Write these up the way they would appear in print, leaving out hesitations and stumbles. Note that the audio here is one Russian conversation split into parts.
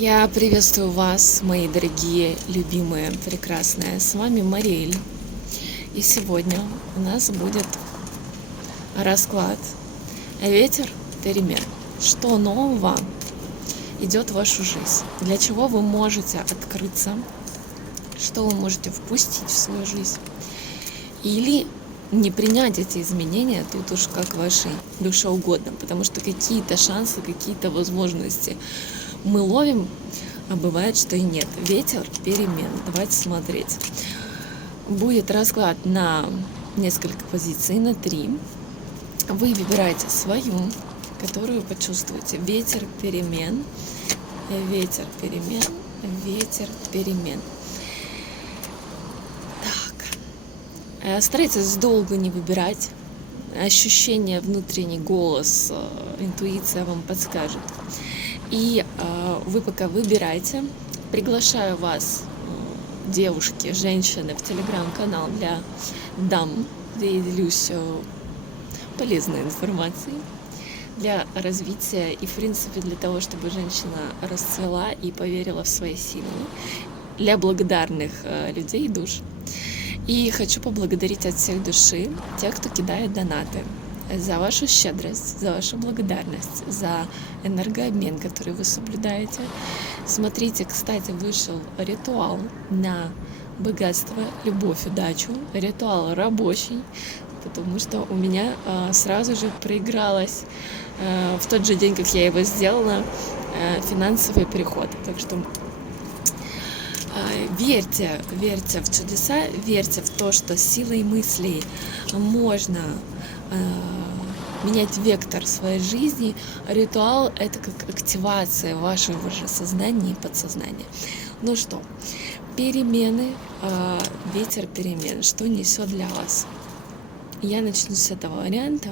Я приветствую вас, мои дорогие, любимые, прекрасные. С вами Мариэль. И сегодня у нас будет расклад «Ветер перемен». Что нового идет в вашу жизнь? Для чего вы можете открыться? Что вы можете впустить в свою жизнь? Или не принять эти изменения, тут уж как вашей душе угодно, потому что какие-то шансы, какие-то возможности мы ловим, а бывает, что и нет. Ветер перемен. Давайте смотреть. Будет расклад на несколько позиций, на 3. Вы выбираете свою, которую почувствуете. Ветер перемен, ветер перемен, ветер перемен. Так. Старайтесь долго не выбирать. Ощущение, внутренний голос, интуиция вам подскажет. И вы пока выбираете. Приглашаю вас, девушки, женщины, в телеграм-канал для дам, где я делюсь полезной информацией для развития и, в принципе, для того, чтобы женщина расцвела и поверила в свои силы. Для благодарных людей, душ. И хочу поблагодарить от всей души тех, кто кидает донаты, за вашу щедрость, за вашу благодарность, за энергообмен, который вы соблюдаете. Смотрите, кстати, вышел ритуал на богатство, любовь, удачу. Ритуал рабочий, потому что у меня сразу же проигралось в тот же день, как я его сделала, финансовый переход. Так что верьте в чудеса, верьте в то, что силой мыслей можно менять вектор своей жизни. Ритуал — это как активация вашего же сознания и подсознания. Ну что, перемены, ветер перемен, что несет для вас? Я начну с этого варианта.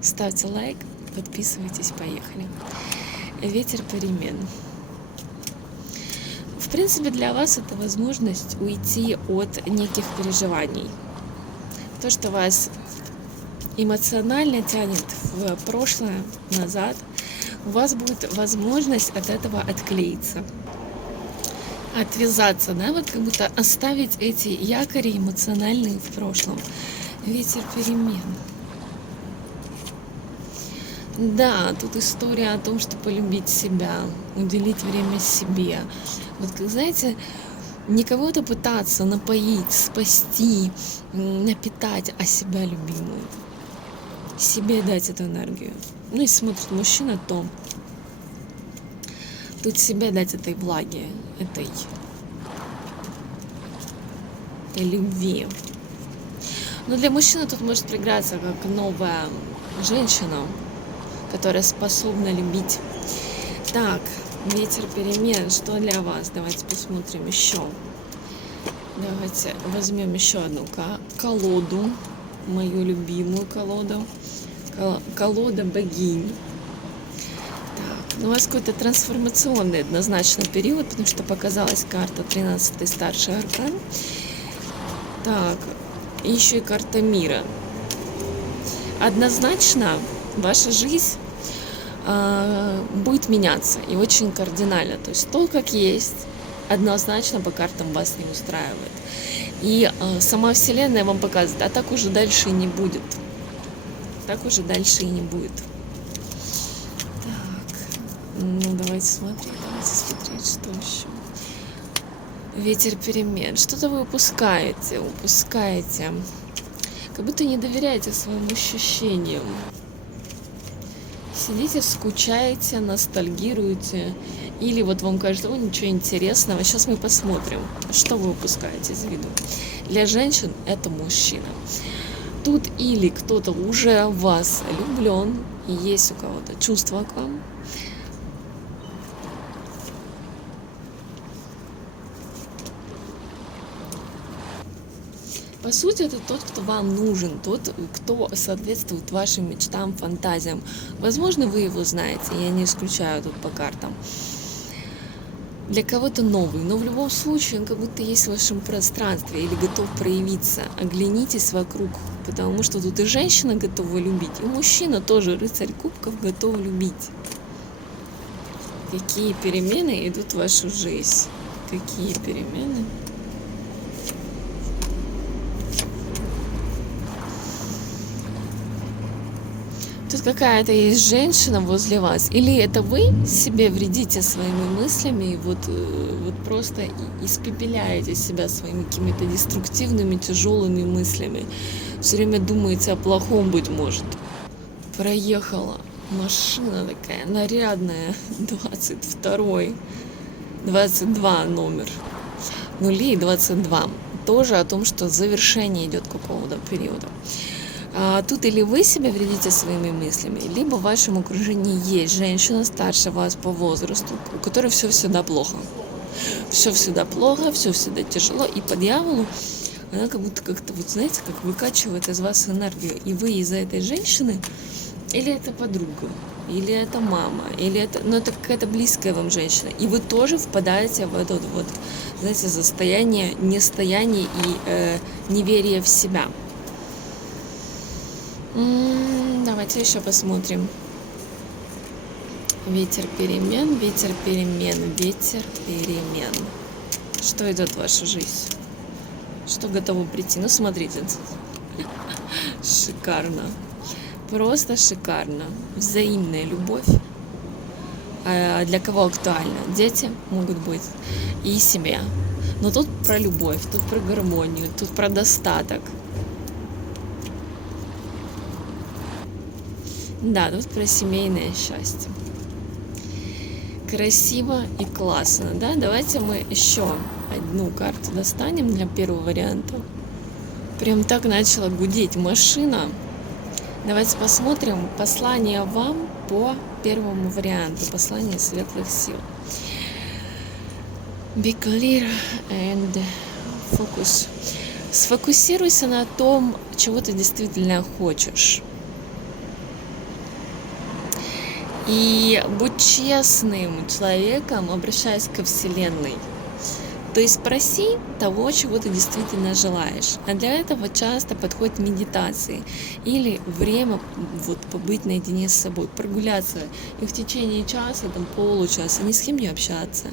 Ставьте лайк, подписывайтесь, поехали. Ветер перемен. В принципе, для вас это возможность уйти от неких переживаний. То, что вас эмоционально тянет в прошлое, назад, у вас будет возможность от этого отклеиться, отвязаться, да, вот как будто оставить эти якори эмоциональные в прошлом. Ветер перемен. Да, тут история о том, что полюбить себя, уделить время себе. Вот, как знаете, не кого-то пытаться напоить, спасти, напитать, а себя любимую. Себе дать эту энергию. Ну, если смотрит мужчина, то тут себе дать этой влаги, этой любви. Но для мужчины тут может проиграться как новая женщина, которая способна любить. Так, ветер перемен, что для вас? Давайте посмотрим еще. Давайте возьмем еще одну колоду, мою любимую колоду. Колода богинь. Так, у вас какой-то трансформационный однозначно период, потому что показалась карта 13-й старший аркан. Так, и еще и карта мира. Однозначно ваша жизнь будет меняться, и очень кардинально. То есть то, как есть, однозначно по картам вас не устраивает. И сама Вселенная вам показывает, а так уже дальше и не будет. Так уже дальше и не будет. Так, ну давайте смотреть, что еще. Ветер перемен. Что-то вы упускаете. Как будто не доверяете своим ощущениям. Сидите, скучаете, ностальгируете. Или вот вам кажется, ничего интересного. Сейчас мы посмотрим, что вы упускаете из виду. Для женщин это мужчина. Тут или кто-то уже в вас влюблен, и есть у кого-то чувство к вам. По сути, это тот, кто вам нужен, тот, кто соответствует вашим мечтам, фантазиям. Возможно, вы его знаете, я не исключаю тут по картам. Для кого-то новый, но в любом случае он как будто есть в вашем пространстве или готов проявиться. Оглянитесь вокруг, потому что тут и женщина готова любить, и мужчина тоже, рыцарь кубков, готов любить. Какие перемены идут в вашу жизнь? Какие перемены? Тут какая-то есть женщина возле вас, или это вы себе вредите своими мыслями, и вот просто испепеляете себя своими какими-то деструктивными, тяжелыми мыслями. Все время думаете о плохом, быть может. Проехала машина такая нарядная, 22 номер, нули и 22. Тоже о том, что завершение идет какого-то периода. Тут или вы себя вредите своими мыслями, либо в вашем окружении есть женщина старше вас по возрасту, у которой все всегда плохо. Все всегда плохо, все всегда тяжело, и по дьяволу она как будто как-то, вот знаете, как выкачивает из вас энергию. И вы из-за этой женщины, или это подруга, или это мама, или это, ну, это какая-то близкая вам женщина, и вы тоже впадаете в это вот, знаете, состояние нестояния и неверия в себя. Давайте еще посмотрим. Ветер перемен, ветер перемен, ветер перемен. Что идет в вашу жизнь? Что готово прийти? Ну, смотрите. Шикарно. Просто шикарно. Взаимная любовь. Для кого актуально? Дети могут быть. И семья. Но тут про любовь, тут про гармонию, тут про достаток. Да, тут про семейное счастье. Красиво и классно, да? Давайте мы еще одну карту достанем для первого варианта. Прям так начала гудеть машина. Давайте посмотрим послание вам по первому варианту. Послание светлых сил. Be clear and focus. Сфокусируйся на том, чего ты действительно хочешь. И будь честным человеком, обращаясь ко Вселенной. То есть проси того, чего ты действительно желаешь. А для этого часто подходит медитации или время вот побыть наедине с собой, прогуляться и в течение часа, там, получаса, ни с кем не общаться,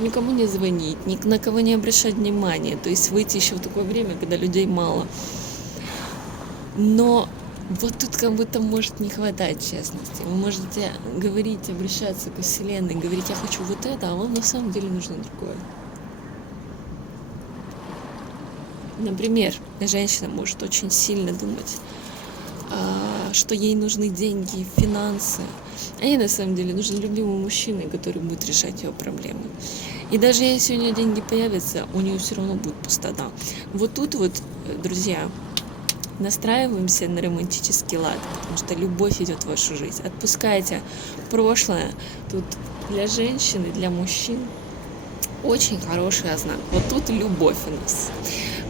никому не звонить, ни на кого не обращать внимания. То есть выйти еще в такое время, когда людей мало. Но вот тут как будто может не хватать честности. Вы можете говорить, обращаться к Вселенной, говорить, я хочу вот это, а вам на самом деле нужно другое. Например, женщина может очень сильно думать, что ей нужны деньги, финансы, а ей на самом деле нужен любимый мужчина, который будет решать ее проблемы. И даже если у нее деньги появятся, у нее все равно будет пустота. Вот тут вот, друзья, настраиваемся на романтический лад, потому что любовь идет в вашу жизнь. Отпускайте прошлое. Тут для женщин и для мужчин очень хороший знак. Вот тут любовь у нас.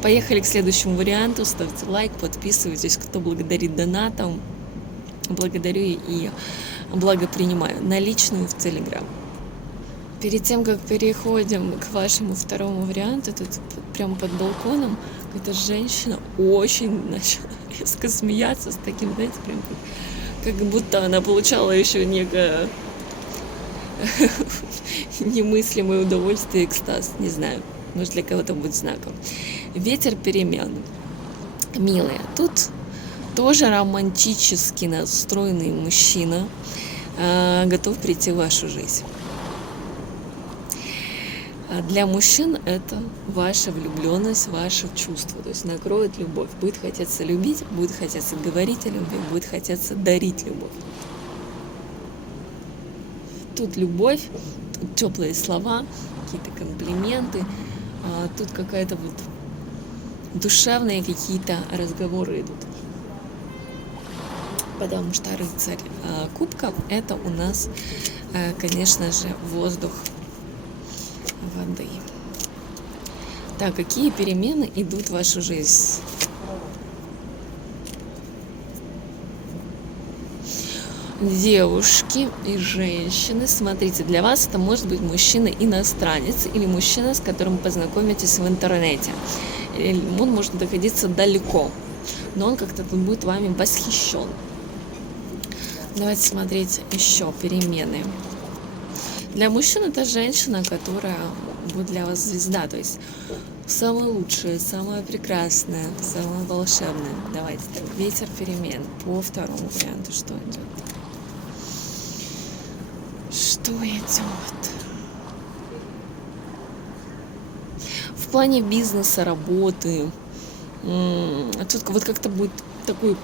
Поехали к следующему варианту. Ставьте лайк, подписывайтесь, кто благодарит донатом. Благодарю и благо принимаю. Наличную в Телеграм. Перед тем, как переходим к вашему второму варианту, тут прямо под балконом какая-то женщина очень начала резко смеяться с таким, знаете, прям как будто она получала еще некое немыслимое удовольствие, экстаз, не знаю, может для кого-то будет знаком. Ветер перемен. Милые, тут тоже романтически настроенный мужчина готов прийти в вашу жизнь. Для мужчин это ваша влюбленность, ваше чувство, то есть накроет любовь. Будет хотеться любить, будет хотеться говорить о любви, будет хотеться дарить любовь. Тут любовь, тут теплые слова, какие-то комплименты, тут какая-то вот душевные какие-то разговоры идут. Потому что рыцарь кубков это у нас, конечно же, воздух, воды. Так, какие перемены идут в вашу жизнь? Девушки и женщины, смотрите, для вас это может быть мужчина-иностранец или мужчина, с которым познакомитесь в интернете. Он может находиться далеко, но он как-то тут будет вами восхищен. Давайте смотреть еще перемены. Для мужчин это женщина, которая будет для вас звезда, то есть самое лучшее, самое прекрасное, самое волшебное. Давайте так, ветер перемен по второму варианту, что идет? Что идет? В плане бизнеса, работы, тут вот как-то будет такой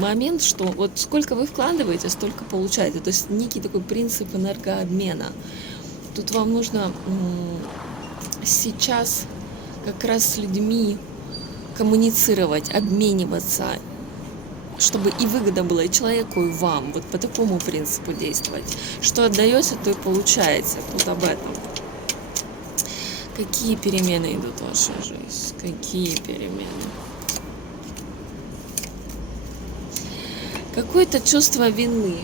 момент, что вот сколько вы вкладываете, столько получаете. То есть некий такой принцип энергообмена. Тут вам нужно сейчас как раз с людьми коммуницировать, обмениваться, чтобы и выгода была и человеку, и вам. Вот по такому принципу действовать. Что отдаете, то и получаете. Тут об этом. Какие перемены идут в вашу жизнь? Какие перемены? Какое-то чувство вины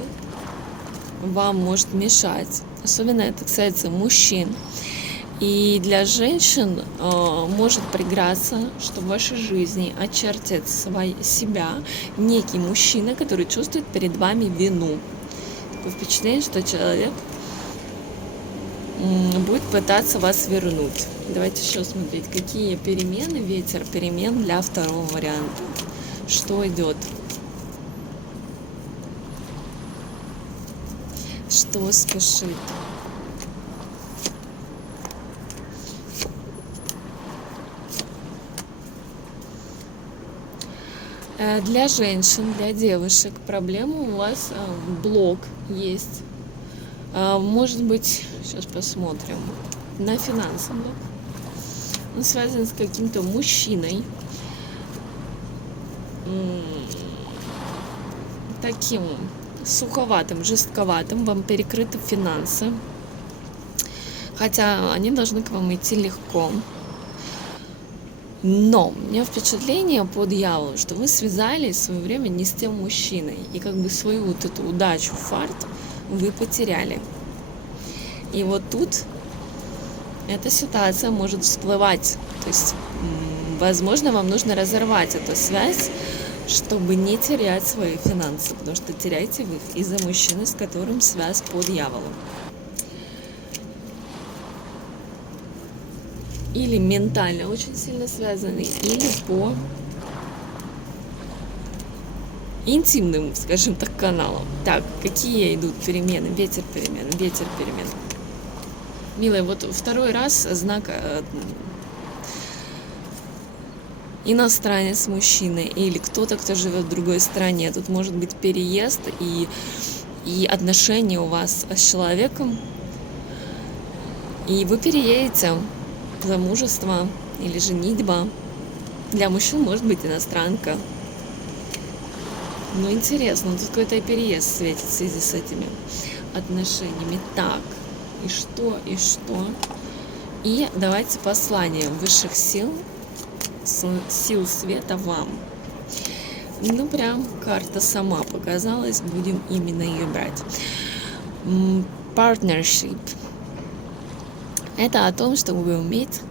вам может мешать. Особенно это касается мужчин. И для женщин может приграться, что в вашей жизни очертит себя некий мужчина, который чувствует перед вами вину. Такое впечатление, что человек будет пытаться вас вернуть. Давайте еще смотреть, какие перемены, ветер перемен для второго варианта. Что идет? Что спешит? Для женщин, для девушек проблема у вас блок есть. Может быть, сейчас посмотрим, на финансовом блок. Он связан с каким-то мужчиной, таким суховатым, жестковатым, вам перекрыты финансы, хотя они должны к вам идти легко. Но у меня впечатление по дьяволу, что вы связались в свое время не с тем мужчиной, и как бы свою вот эту удачу, фарт вы потеряли. И вот тут эта ситуация может всплывать. То есть, возможно, вам нужно разорвать эту связь, чтобы не терять свои финансы, потому что теряете вы их из-за мужчины, с которым связь по дьяволу. Или ментально очень сильно связаны, или по интимным, скажем так, каналам. Так, какие идут перемены? Ветер перемен, ветер перемен. Милая, вот второй раз знак иностранец, мужчина или кто-то, кто живет в другой стране. Тут может быть переезд и отношения у вас с человеком. И вы переедете, замужество или женитьба. Для мужчин может быть иностранка. Ну, интересно, тут какой-то переезд светит в связи с этими отношениями. Так, и что, и что? И давайте послание высших сил, сил света вам. Ну, прям карта сама показалась, будем именно ее брать. Partnership. Это о том, чтобы уметь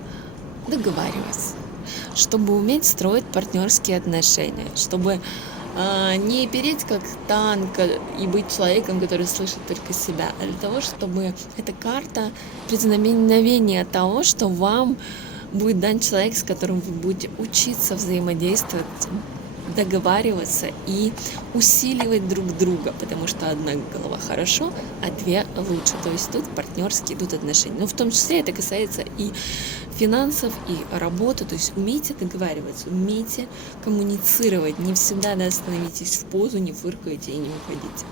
договариваться, чтобы уметь строить партнерские отношения, чтобы не переть как танк и быть человеком, который слышит только себя, а для того, чтобы эта карта предзнаменование того, что вам будет дан человек, с которым вы будете учиться взаимодействовать, договариваться и усиливать друг друга, потому что одна голова хорошо, а две лучше. То есть тут партнерские идут отношения. Но в том числе это касается и финансов, и работы. То есть умейте договариваться, умейте коммуницировать. Не всегда остановитесь в позу, не фыркайте и не уходите.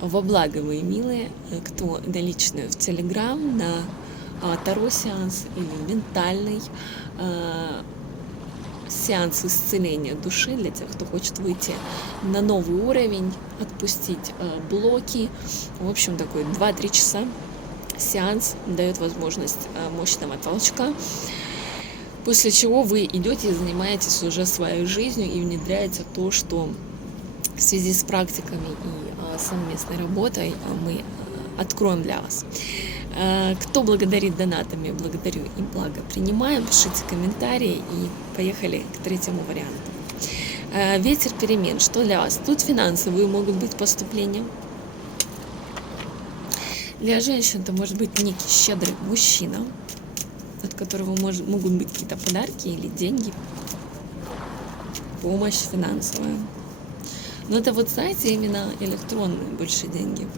Во благо, мои милые, кто на личную в Телеграм, на таро-сеанс или ментальный сеанс исцеления души для тех, кто хочет выйти на новый уровень, отпустить блоки. В общем, такой 2-3 часа сеанс дает возможность мощного толчка, после чего вы идете и занимаетесь уже своей жизнью и внедряете то, что в связи с практиками и совместной работой мы откроем для вас. Кто благодарит донатами, благодарю и благо принимаем. Пишите комментарии и поехали к третьему варианту. Ветер перемен. Что для вас? Тут финансовые могут быть поступления. Для женщин это может быть некий щедрый мужчина, от которого могут быть какие-то подарки или деньги, помощь финансовая. Но это вот, знаете, именно электронные больше деньги.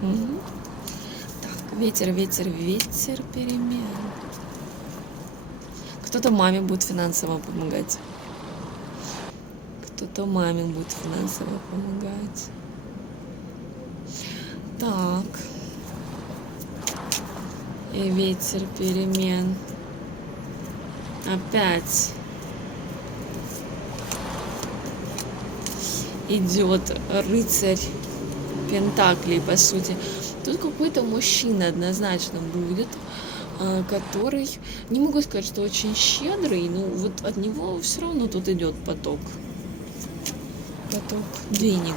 Мгм. Так, ветер, ветер, ветер перемен. Кто-то маме будет финансово помогать. Кто-то маме будет финансово помогать. Так. И ветер перемен. Опять идет рыцарь пентаклей, по сути. Тут какой-то мужчина однозначно будет, который, не могу сказать, что очень щедрый, но вот от него все равно тут идет поток денег.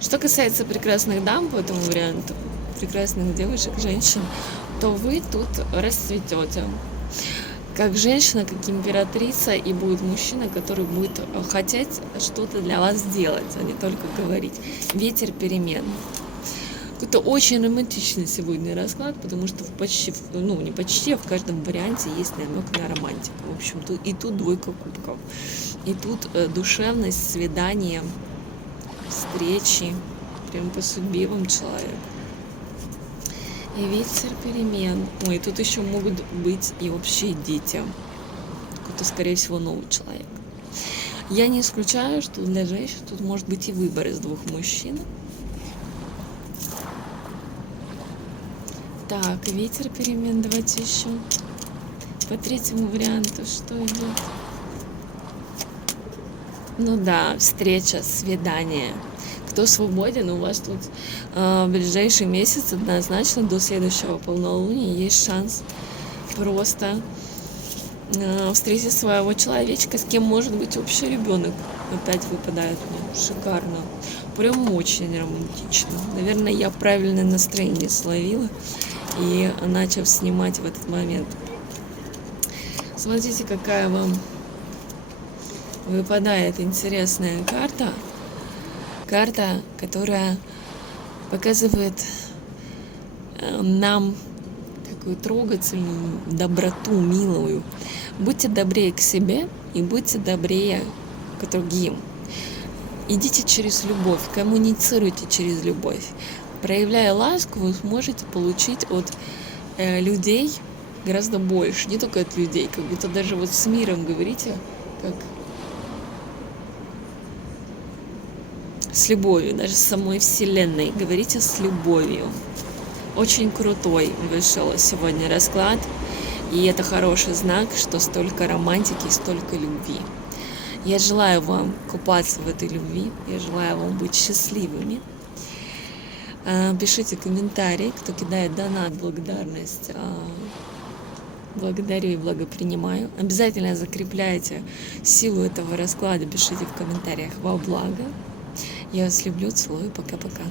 Что касается прекрасных дам по этому варианту, прекрасных девушек, женщин, то вы тут расцветете. Как женщина, как императрица, и будет мужчина, который будет хотеть что-то для вас сделать, а не только говорить. Ветер перемен. Какой-то очень романтичный сегодня расклад, потому что почти, ну не почти, а в каждом варианте есть намек на романтику. В общем, и тут двойка кубков. И тут душевность, свидание, встречи, прям по судьбе вам человек. И ветер перемен. Ой, тут еще могут быть и общие дети. Кто-то, скорее всего, новый человек. Я не исключаю, что для женщин тут может быть и выбор из двух мужчин. Так, ветер перемен. Давайте еще по третьему варианту что идет. Ну да, встреча, свидание. Кто свободен, у вас тут в ближайший месяц однозначно до следующего полнолуния есть шанс просто встретить своего человечка, с кем может быть общий ребенок. Опять выпадает мне шикарно. Прям очень романтично. Наверное, я правильное настроение словила и начав снимать в этот момент. Смотрите, какая вам выпадает интересная карта. Карта, которая показывает нам такую трогательную доброту, милую. Будьте добрее к себе и будьте добрее к другим. Идите через любовь, коммуницируйте через любовь. Проявляя ласку, вы сможете получить от людей гораздо больше. Не только от людей, как будто даже вот с миром говорите, как с любовью, даже с самой Вселенной. Говорите с любовью. Очень крутой вышел сегодня расклад. И это хороший знак, что столько романтики, столько любви. Я желаю вам купаться в этой любви. Я желаю вам быть счастливыми. Пишите комментарии, кто кидает донат, благодарность. Благодарю и благопринимаю. Обязательно закрепляйте силу этого расклада. Пишите в комментариях во благо. Я вас люблю, целую. Пока-пока.